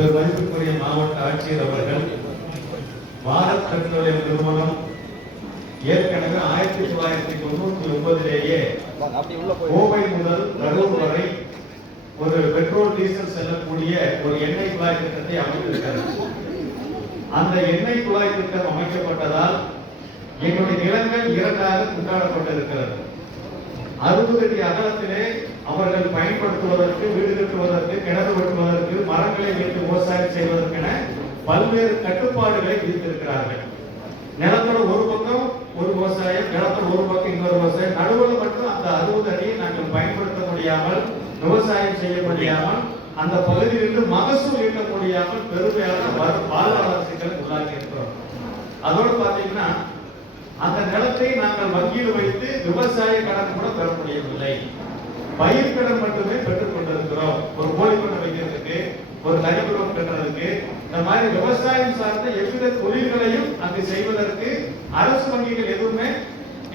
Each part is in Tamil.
பெருமதிப்புக்குரிய மாவட்ட ஆட்சியர் அவர்கள் பாரத் பெட்ரோலியம் நிறுவனம் ஏற்கனவே ஆயிரத்தி தொள்ளாயிரத்தி தொண்ணூத்தி ஒன்பதிலேயே கோவை முதல் கரூர் வரை ஒரு பெட்ரோல் டீசல் செல்லக்கூடிய ஒரு எண்ணெய் குழாய் திட்டத்தை அமைத்திருக்கிறது. அந்த எண்ணெய் குழாய் திட்டம் அமைக்கப்பட்டதால் எங்களுடைய நிலங்கள் இரண்டாக துண்டாடப்பட்டிருக்கிறது அறுபது அடி அகலத்திலே அவர்கள் பயன்படுத்துவதற்கு வீடு கட்டுவதற்கு கிணறு வெட்டுவதற்கு மரங்களை வைத்து விவசாயம் செய்வதற்கென பல்வேறு கட்டுப்பாடுகளை விதித்திருக்கிறார்கள். நிலத்தோட ஒரு பக்கம் ஒரு விவசாயம் நிலத்தோட ஒரு பக்கம் இன்னொரு விவசாயம். நடுவில் மட்டும் அந்த அறுபது அடியை நாங்கள் பயன்படுத்த முடியாமல் விவசாயம் செய்ய முடியாமல் அந்த பகுதியிலிருந்து மகசூல் ஈட்ட முடியாமல் பெருமையான வரு- வாழ்வாதார சிக்கலுக்கு உள்ளாகி இருக்கிறோம். அதோடு பார்த்தீங்கன்னா அந்த நிலத்தை நாங்கள் வங்கியில் வைத்து விவசாய கடன் கூட பெற முடியவில்லை. பயிர்கடன் மட்டுமே பெற்றுக் கொண்டிருக்கிறோம். ஒரு கோழி பண்ணை வைக்கிறதுக்கு ஒரு கரிபுரம் கட்டுறதுக்கு இந்த மாதிரி விவசாயம் சார்ந்த எவ்வித தொழில்களையும் அங்கு செய்வதற்கு அரசு வங்கிகள் எதுவுமே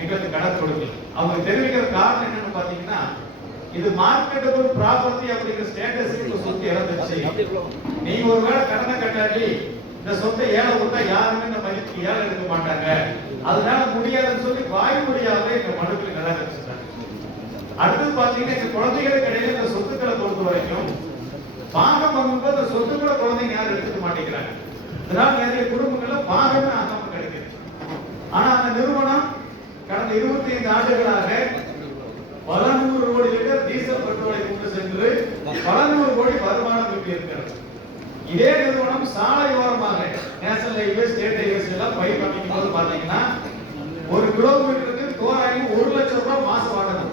எங்களுக்கு கடன் கொடுக்கல. அவங்க தெரிவிக்கிற காரணம் என்னன்னு பாத்தீங்கன்னா இது மார்க்கெட்டபிள் ப்ராப்பர்ட்டி அப்படிங்கிற ஸ்டேட்டஸ் இந்த சொத்து இழந்துச்சு நீங்க ஒருவேளை கடனை கட்டாட்டி இந்த சொத்தை ஏழை விட்டா யாருமே இந்த மதிப்பு ஏழை எடுக்க மாட்டாங்க. அதனால முடியாதுன்னு சொல்லி வாய்மொழியாவே இந்த மனுக்களை நிராகரிச்சுட்டாங்க அடுத்தது பாத்தீங்கன்னா இந்த குழந்தைகளுக்கு இடையில இந்த சொத்துக்களை பொறுத்த வரைக்கும் பாகம் வாங்கும்போது அந்த சொத்துக்களை குழந்தைங்க யாரும் எடுத்துக்க மாட்டேங்கிறாங்க. இதனால நிறைய குடும்பங்கள்ல பாகமே ஆகாம கிடைக்குது. ஆனா அந்த நிறுவனம் கடந்த இருபத்தி ஐந்து ஆண்டுகளாக பல நூறு கோடி லிட்டர் டீசல் பெட்ரோலை கொண்டு சென்று பல நூறு கோடி வருமானம் ஈட்டி இருக்கிறது. இதே நிறுவனம் சாலை ஓரமாக நேஷனல் ஹைவே ஸ்டேட் ஹைவேஸ் எல்லாம் பயிர் பண்ணிக்கும் போது பாத்தீங்கன்னா ஒரு கிலோமீட்டருக்கு தோராயம் ஒரு லட்சம் ரூபாய் மாச வாடகை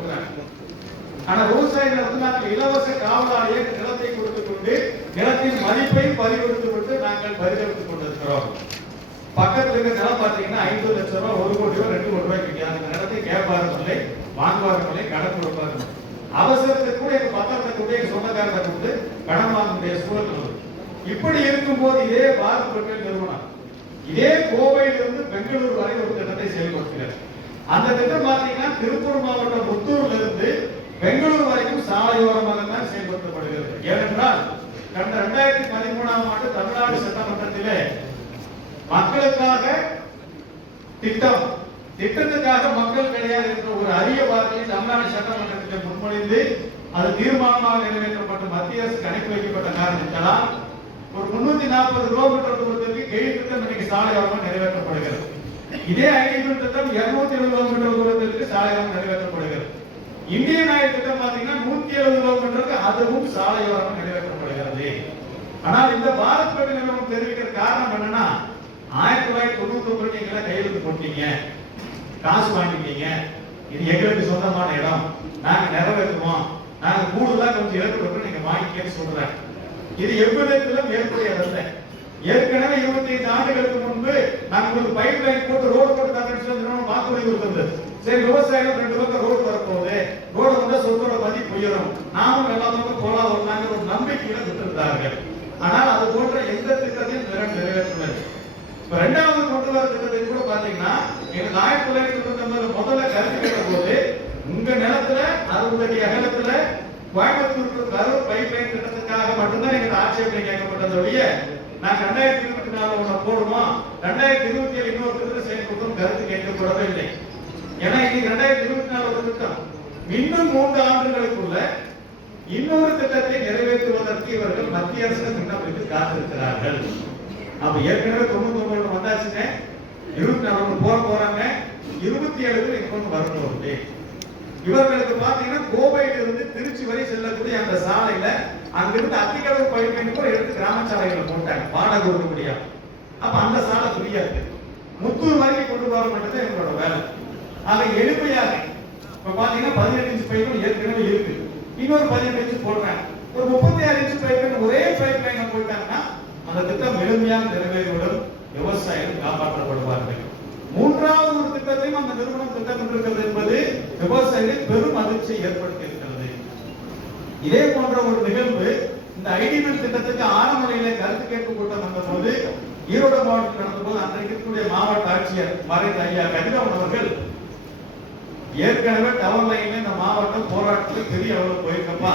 ஆனா விவசாயிகள் வந்து நாங்கள் இலவச காவலாளியை நிலத்தை கொடுத்து கொண்டு நிலத்தின் மதிப்பை பறிகொடுத்து கொண்டு நாங்கள் பரிதவித்துக் கொண்டிருக்கிறோம். பக்கத்துல இருக்க நிலம் பாத்தீங்கன்னா ஐந்து லட்சம் ரூபாய் ஒரு கோடி ரூபாய் ரெண்டு கோடி ரூபாய் கிடையாது அந்த நிலத்தை கேட்பாரும் இல்லை வாங்குவாரும் இல்லை கடன் கொடுப்பாரு. அவசரத்துக்கு கூட எங்க பக்கத்துல கூட எங்க சொந்தக்காரத்தை கொடுத்து கடன் வாங்க முடிய சூழல் உள்ளது. இப்படி இருக்கும்போது இதே பாரத் பெட்ரோல் நிறுவனம் இதே கோவையிலிருந்து பெங்களூர் வரை ஒரு திட்டத்தை செயல்படுத்துகிறார் அந்த திட்டம் பாத்தீங்கன்னா திருப்பூர் மாவட்டம் முத்தூர்ல இருந்து பெங்களூர் வரைக்கும் சாலையோரமாக தான் செயல்படுத்தப்படுகிறது. ஏனென்றால் கடந்த இரண்டாயிரத்தி பதிமூணாம் ஆண்டு தமிழ்நாடு சட்டமன்றத்திலே மக்களுக்காக திட்டம் திட்டத்துக்காக மக்கள் கிடையாது என்ற ஒரு அரிய வார்த்தையை தமிழ்நாடு சட்டமன்றத்தில் முன்மொழிந்து அது தீர்மானமாக நிறைவேற்றப்பட்ட மத்திய அரசுக்கு அனுப்பி வைக்கப்பட்ட காரணத்தினால் ஒரு முன்னூத்தி நாற்பது கிலோமீட்டர் தூரத்திற்கு கெயில் திட்டம் இன்னைக்கு சாலையோரமாக நிறைவேற்றப்படுகிறது. இதே ஐநூறு திட்டம் இருநூத்தி எழுபது கிலோமீட்டர் தூரத்திற்கு சாலையோரம் நிறைவேற்றப்படுகிறது. இந்தியன் ஆயில் திட்டம் பாத்தீங்கன்னா நூத்தி எழுபது கிலோமீட்டருக்கு அதுவும் சாலையோரம் நிறைவேற்றப்படுகிறது. ஆனால் இந்த பாரத் பெட்ரோல் நிறுவனம் தெரிவிக்கிற காரணம் என்னன்னா ஆயிரத்தி தொள்ளாயிரத்தி தொண்ணூத்தி ஒன்பது நீங்க கையெழுத்து போட்டீங்க காசு வாங்கிட்டீங்க இது எங்களுக்கு சொந்தமான இடம் நாங்க நிறைவேற்றுவோம் நாங்க கூடுதலா கொஞ்சம் இழப்பு நீங்க வாங்கிக்கன்னு சொல்றேன் இது எவ்விதத்திலும் ஏற்புடையதல்ல. ஏற்கனவே இருபத்தி ஐந்து ஆண்டுகளுக்கு முன்பு நாங்க உங்களுக்கு பைப் லைன் போட்டு ரோடு போட்டு பண்ணி கொடுத்தது சரி விவசாயிகள் ரெண்டு பக்கம் ரோடு வரப்போகுது ரோடு வந்தா சொத்தோட மதிப்பு உயரும். நாமும் எல்லா பக்கம் போலாம் வரலாங்க ஒரு நம்பிக்கையில விட்டிருந்தார்கள் ஆனால் அது போன்ற எந்த திட்டத்தையும் நிறை- நிறைவேற்றவில்லை. இப்ப ரெண்டாவது கொண்டு வர திட்டத்தை கூட பாத்தீங்கன்னா எங்க ஆயிரத்தி தொள்ளாயிரத்தி தொண்ணூத்தி முதல்ல கருத்து கேட்ட போது உங்க நிலத்துல அறுபது அடி அகலத்துல கோயம்புத்தூருக்கு கரூர் பைப் லைன் திட்டத்துக்காக மட்டும்தான் எங்களுக்கு ஆட்சேபனை கேட்கப்பட்டதோடைய நான் ரெண்டாயிரத்தி இருபத்தி நாலு ஒண்ணு போடுமா ரெண்டாயிரத்தி இருபத்தி ஏழு இன்னொரு திட்டத்தை செயல்படுத்தும் கருத்து கேட்கப்படவே இல்லை. ஏன்னா இன்னைக்கு ரெண்டாயிரத்தி இருபத்தி நாலு ஒரு திட்டம். இன்னும் மூன்று ஆண்டுகளுக்குள்ள இன்னொரு திட்டத்தை நிறைவேற்றுவதற்கு இவர்கள் மத்திய அரசு விண்ணப்பித்து காத்திருக்கிறார்கள். அப்ப ஏற்கனவே தொண்ணூத்தி ஒன்பது வந்தாச்சுங்க. இருபத்தி நாலு ஒண்ணு போற போறாங்க. இருபத்தி ஏழுல வரணும் வரப்போகுது இவர்களுக்கு பாத்தீங்கன்னா கோவையிலிருந்து திருச்சி வரை செல்லக்கூடிய அந்த சாலையில அங்கிருந்து அத்திக்கடவு பயிர் கூட எடுத்து கிராம சாலைகளை போட்டாங்க வாடகை கொடுக்க முடியாது அப்ப அந்த சாலை ஃப்ரீயா இருக்கு. முத்தூர் வரைக்கும் கொண்டு போக மட்டும்தான் எங்களோட வேலை. அதை எளிமையாக இப்ப பாத்தீங்கன்னா பதினெட்டு இன்ச் பைப்பும் ஏற்கனவே இருக்கு. இன்னொரு பதினெட்டு இன்ச் போடுறாங்க. ஒரு முப்பத்தி ஆறு இன்ச் பைப் ஒரே பைப் லைனை போயிட்டாங்கன்னா அந்த திட்டம் எளிமையாக நிறைவேறிவிடும். விவசாயிகள் காப்பாற்றப்படுவார்கள். மூன்றாவது ஒரு திட்டத்தையும் அந்த நிறுவனம் திட்டமிட்டிருக்கிறது என்பது விவசாயிகள் பெரும் அதிர்ச்சியை ஏற்படுத்தியது இதே போன்ற ஒரு நிகழ்வு இந்த ஐடிபிஎல் திட்டத்துக்கு ஆரம்பநிலையில கருத்து கேட்பு கூட்டம் வந்த போது ஈரோடு மாவட்டத்தில் நடந்த போது அன்றைக்கு இருக்கக்கூடிய மாவட்ட ஆட்சியர் மறைந்த ஐயா கதிரவன் அவர்கள் ஏற்கனவே டவர் லைன்ல இந்த மாவட்டம் போராட்டத்தில் பெரிய அளவில் போயிருக்கப்பா.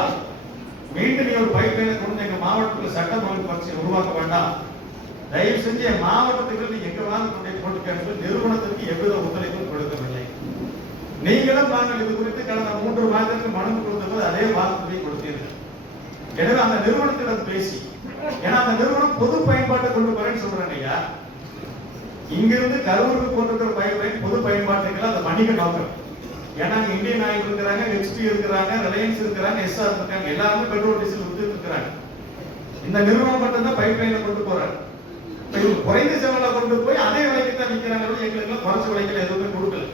மீண்டும் ஒரு பைப் லைனை கொண்டு எங்க மாவட்டத்தில் சட்டம் ஒழுங்கு உருவாக்க வேண்டாம். தயவு செஞ்சு என் மாவட்டத்துக்கு நீ எங்க வாங்க கொண்டே போட்டுக்க நிறுவனத்திற்கு எவ்வித ஒத்துழைப்பும் கொடுக்கவில்லை. நீங்களும் நாங்கள் இது குறித்து கடந்த மூன்று மாதத்துக்கு மனு கொடுத்தபோது அதே வார்த்தையை எனவே அந்த நிறுவனத்திடம் பேசி. ஏன்னா அந்த நிறுவனம் பொது பயன்பாட்டை கொண்டு போறேன்னு சொல்றேன் ஐயா. இங்கிருந்து கரூருக்கு கொண்டிருக்கிற பைப் லைன் பொது பயன்பாட்டுக்கு அந்த வணிக நோக்கம். ஏன்னா அங்க இந்தியன் ஆயில் இருக்கிறாங்க ஹெச்பி இருக்கிறாங்க ரிலையன்ஸ் இருக்கிறாங்க எஸ்ஆர் இருக்காங்க. எல்லாருமே பெட்ரோல் டீசல் விட்டு இருக்கிறாங்க. இந்த நிறுவனம் மட்டும் தான் பைப் கொண்டு போறாங்க. இவங்க குறைந்த செலவுல கொண்டு போய் அதே விலைக்கு தான் விற்கிறாங்க எங்களுக்கு குறைச்ச விலைக்கு எதுவுமே கொடுக்கல.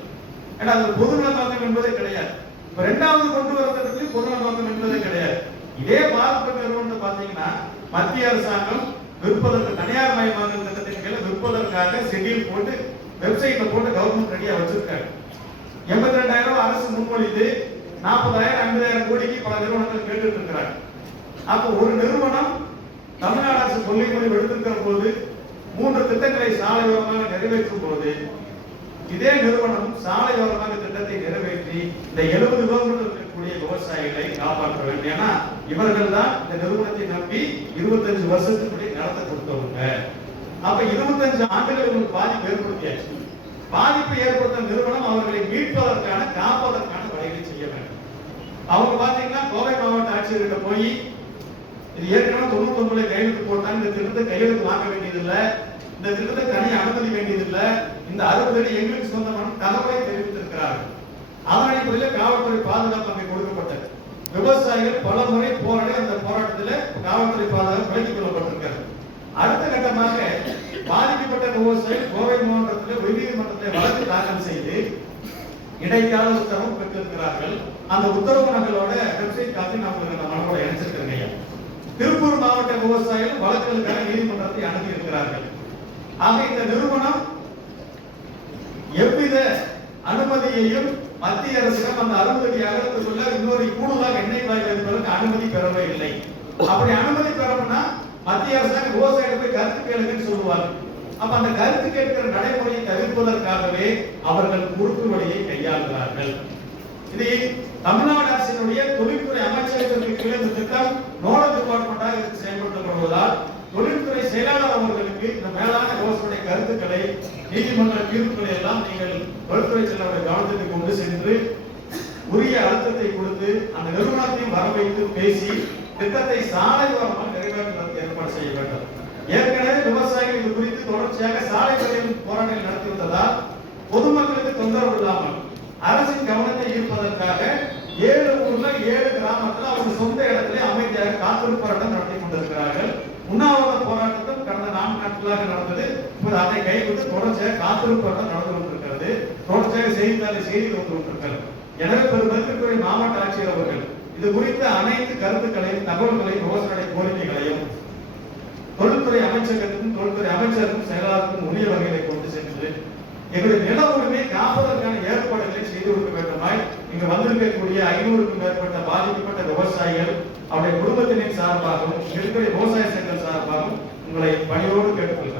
ஏன்னா அது பொதுநல நோக்கம் என்பதே கிடையாது. இப்ப ரெண்டாவது கொண்டு வரதுக்கு பொதுநல நோக்கம் என்பதே கிடையாது. இதே பாதுகாப்பு நிறுவனத்தை பாத்தீங்கன்னா மத்திய அரசாங்கம் விற்பதற்கு தனியார் மயமாக்கல் திட்டத்தின் கீழ விற்பதற்காக ஷெட்யூல் போட்டு வெப்சைட்ல போட்டு கவர்மெண்ட் ரெடியா வச்சிருக்காங்க. எண்பத்தி ரெண்டாயிரம் ரூபாய் அரசு முன்மொழிது நாற்பதாயிரம் ஐம்பதாயிரம் கோடிக்கு பல நிறுவனங்கள் கேட்டுட்டு இருக்கிறாங்க. அப்ப ஒரு நிறுவனம் தமிழ்நாடு அரசு கொள்கை முடிவு எடுத்திருக்கிற போது மூன்று திட்டங்களை சாலையோரமாக நிறைவேற்றும் போது இதே நிறுவனம் சாலையோரமாக திட்டத்தை நிறைவேற்றி இந்த எழுபது கிலோமீட்டர் இருக்கக்கூடிய விவசாயிகளை காப்பாற்ற வேண்டும். ஏன்னா இவர்கள் தான் இந்த நிறுவனத்தை நம்பி இருபத்தஞ்சு வருஷத்துக்குள்ளே நடத்த கொடுத்தவங்க. அப்ப இருபத்தஞ்சு ஆண்டுகள் உங்களுக்கு பாதிப்பு ஏற்படுத்தியாச்சு. பாதிப்பு ஏற்படுத்த நிறுவனம் அவர்களை மீட்பதற்கான காப்பதற்கான வழிகளை செய்ய வேண்டும். அவங்க பாத்தீங்கன்னா கோவை மாவட்ட ஆட்சியர்கிட்ட போய் இது ஏற்கனவே தொண்ணூத்தி ஒன்பதுல கையெழுத்து போட்டாங்க. இந்த திட்டத்தை கையெழுத்து வாங்க வேண்டியதில்லை. இந்த திட்டத்தை தனி அனுமதி வேண்டியதில்லை. இந்த அறுபது அடி எங்களுக்கு சொந்தமான தகவலை தெரிவித்திருக்கிறார்கள். அதன் அடிப்படையில் காவல்துறை பாதுகாப்பு அங்கே கொடுக்கப்பட்டது. விவசாயிகள் பல முறை போராடி அந்த போராட்டத்தில் காவல்துறை பாதுகாப்பு விலக்கிக் கொள்ளப்பட்டிருக்காரு அடுத்த கட்டமாக பாதிக்கப்பட்ட விவசாயிகள் கோவை மாவட்டத்தில் உயர்நீதிமன்றத்தில் வழக்கு தாக்கல் செய்து இடைக்கால உத்தரவு பெற்றிருக்கிறார்கள். அந்த உத்தரவு நகலோட வெப்சைட் காப்பி நான் உங்களுக்கு அந்த மனோட இணைச்சிருக்கிறேன் திருப்பூர் மாவட்ட விவசாயிகள் வழக்குகளுக்காக நீதிமன்றத்தை அணுகி இருக்கிறார்கள் ஆக இந்த நிறுவனம் எவ்வித அனுமதியையும் மத்திய அரசிடம் அந்த அறுபது அடி அகலத்துக்குள்ள இன்னொரு கூடுதலாக எண்ணெய் வாயில் இருப்பதற்கு அனுமதி பெறவே இல்லை. அப்படி அனுமதி பெறணும்னா மத்திய அரசாங்க விவசாயிகள் போய் கருத்து கேளுங்கன்னு சொல்லுவாங்க. அப்ப அந்த கருத்து கேட்கிற நடைமுறையை தவிர்ப்பதற்காகவே அவர்கள் குறுக்கு வழியை கையாளுகிறார்கள். இது தமிழ்நாடு அரசினுடைய தொழில்துறை அமைச்சகத்திற்கு கீழே இந்த திட்டம் நோடல் டிபார்ட்மெண்டாக செயல்படுத்தப்படுவதால் தொழில்துறை செயலாளர் அவர்களுக்கு இந்த மேலான யோசனை கருத்துக்களை நீதிமன்ற தீர்ப்புகளை எல்லாம் நீங்கள் வலுத்துறை செயலாளர் கவனத்திற்கு கொண்டு சென்று உரிய அழுத்தத்தை கொடுத்து அந்த நிறுவனத்தையும் வர வைத்து பேசி திட்டத்தை சாலை ஓரமாக நிறைவேற்றுவதற்கு ஏற்பாடு செய்ய வேண்டும். ஏற்கனவே விவசாயிகள் இது குறித்து தொடர்ச்சியாக சாலை மறியல் போராட்டங்கள் நடத்தி வந்ததால் பொதுமக்களுக்கு தொந்தரவு இல்லாமல் அரசின் கவனத்தை ஈர்ப்பதற்காக ஏழு ஊர்ல ஏழு கிராமத்துல அவங்க சொந்த இடத்திலே அமைதியாக காத்திருப்பு போராட்டம் நடத்தி கொண்டிருக்கிறார்கள். உண்ணாவிரத போராட்டத்தும் கடந்த நான்கு நாட்களாக நடந்தது இப்போது அதை கைவிட்டு தொடர்ச்சியாக காத்திருப்பு நடந்து கொண்டிருக்கிறது. தொடர்ச்சியாக செய்தித்தாளில் செய்தி வந்து கொண்டிருக்கிறது. எனவே பெருமதிப்பிற்குரிய மாவட்ட ஆட்சியர் அவர்கள் இது குறித்த அனைத்து கருத்துக்களையும் தகவல்களையும் யோசனை கோரிக்கைகளையும் தொழில்துறை அமைச்சகத்திற்கும் தொழில்துறை அமைச்சருக்கும் செயலாளருக்கும் உரிய வகைகளை கொண்டு சென்று எங்களுடைய நில உரிமை காப்பதற்கான ஏற்பாடுகளை செய்து கொடுக்க வேண்டுமாய் இங்கு வந்திருக்கக்கூடிய ஐநூறுக்கும் மேற்பட்ட பாதிக்கப்பட்ட விவசாயிகள் அவருடைய குடும்பத்தினர் சார்பாகவும் இருக்கிற விவசாய சங்கம் சார்பாகவும் உங்களை பணியோடு கேட்டுக்கொள்கிறேன்.